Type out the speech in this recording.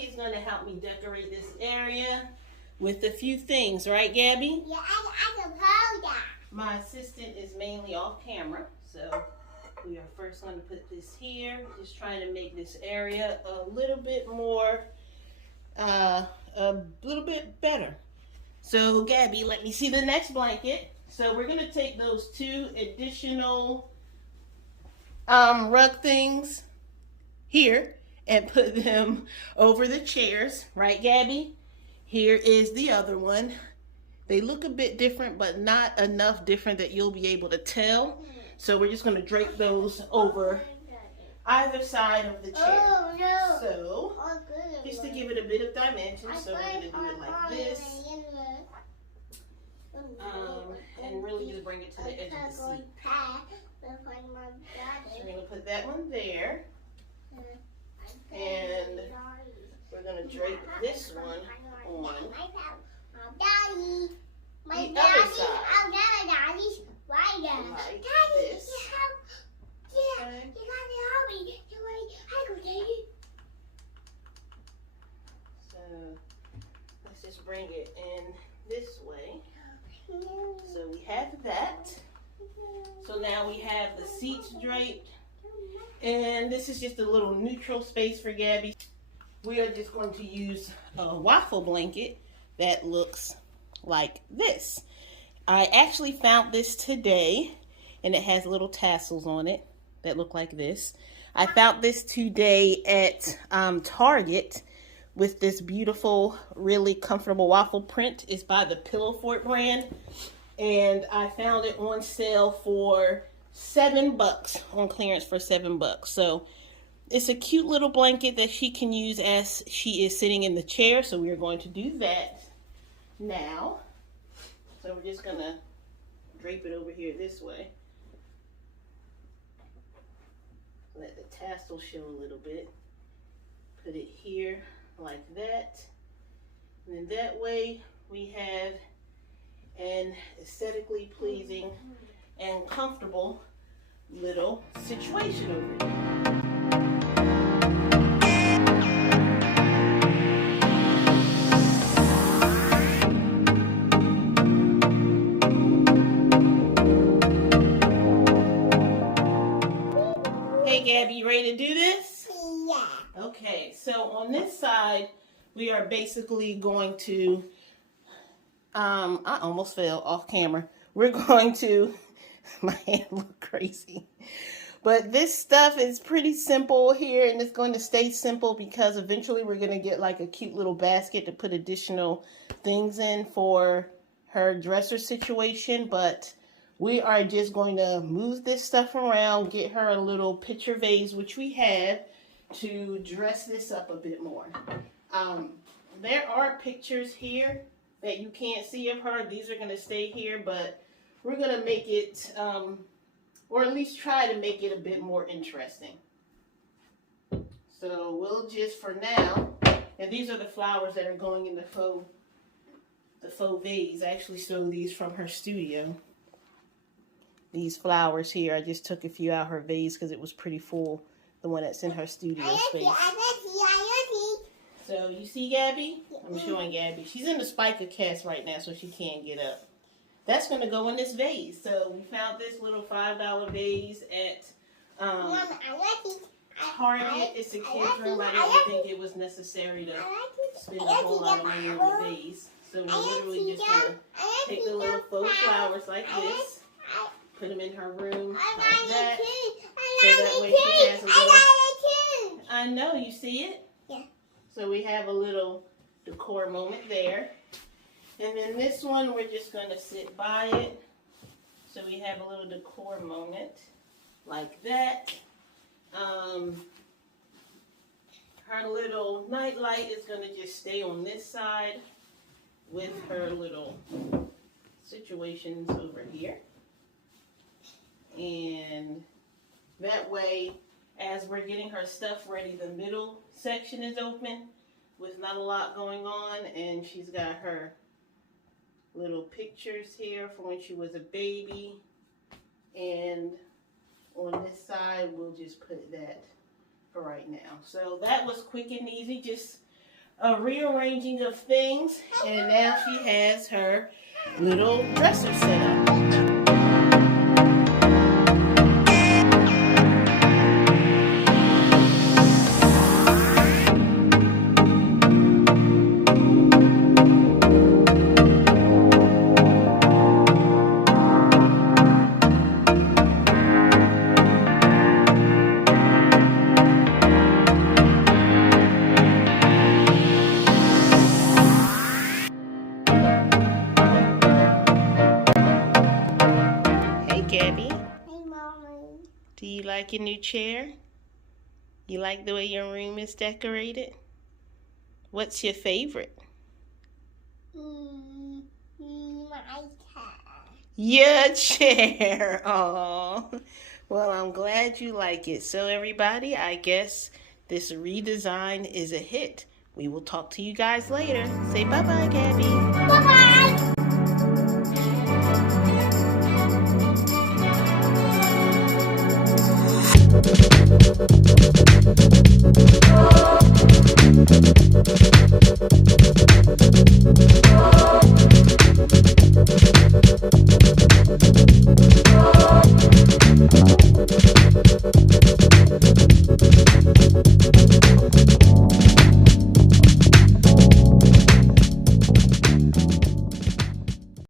Gabby is going to help me decorate this area with a few things, right, Gabby? Yeah, I can hold that. My assistant is mainly off camera, so we are first going to put this here. Just trying to make this area a little bit more, a little bit better. So, Gabby, let me see the next blanket. So we're going to take those 2 additional rug things here and put them over the chairs, right, Gabby? Here is the other one. They look a bit different, but not enough different that you'll be able to tell. So we're just going to drape those over either side of the chair. Oh, no. So, just to give it a bit of dimension, so we're going to do it like this. And really just bring it to the edge of the seat. So we're going to put that one there. And we're going to drape this one on the other side. Like this. Okay. So let's just bring it in this way. So we have that. So now we have the seats draped. And this is just a little neutral space for Gabby. We are just going to use a waffle blanket that looks like this. I actually found this today, and it has little tassels on it that look like this. I found this today at Target with this beautiful, really comfortable waffle print. It's by the Pillow Fort brand, and I found it on sale for $7 on clearance for $7. So it's a cute little blanket that she can use as she is sitting in the chair. So we are going to do that now. So we're just gonna drape it over here this way. Let the tassel show a little bit. Put it here like that. And then that way we have an aesthetically pleasing and comfortable little situation over here. Hey Gabby, you ready to do this? Yeah. Okay, so on this side, we are basically going to, I almost fell off camera. We're going to, my hand looked crazy. But this stuff is pretty simple here, and it's going to stay simple because eventually we're going to get like a cute little basket to put additional things in for her dresser situation. But we are just going to move this stuff around, get her a little picture vase, which we have, to dress this up a bit more. There are pictures here that you can't see of her. These are going to stay here, but we're going to make it, or at least try to make it a bit more interesting. So we'll just, for now, and these are the flowers that are going in the faux vase. I actually stole these from her studio. These flowers here, I just took a few out her vase because it was pretty full, the one that's in her studio space. So you see Gabby? I'm showing Gabby. She's in the spica cast right now, so she can't get up. That's going to go in this vase. So we found this little $5 vase at Target. It's a kid's room. I didn't think it was necessary to spend a whole lot of money on the vase. So we're literally just going to take the little faux flowers like this, put them in her room like that. So that way she has a little... I know, you see it? Yeah. So we have a little decor moment there. And then this one, we're just going to sit by it. So we have a little decor moment like that. Her little night light is going to just stay on this side with her little situations over here. And that way, as we're getting her stuff ready, the middle section is open with not a lot going on, and she's got her little pictures here from when she was a baby. And on this side, we'll just put that for right now. So that was quick and easy, just a rearranging of things, and now she has her little dresser set up. Gabby, Hey, Mommy. do you like your new chair? You like the way your room is decorated? What's your favorite? My car. Your chair. Oh, well, I'm glad you like it. So everybody, I guess this redesign is a hit. We will talk to you guys later. Say bye-bye, Gabby. Bye-bye.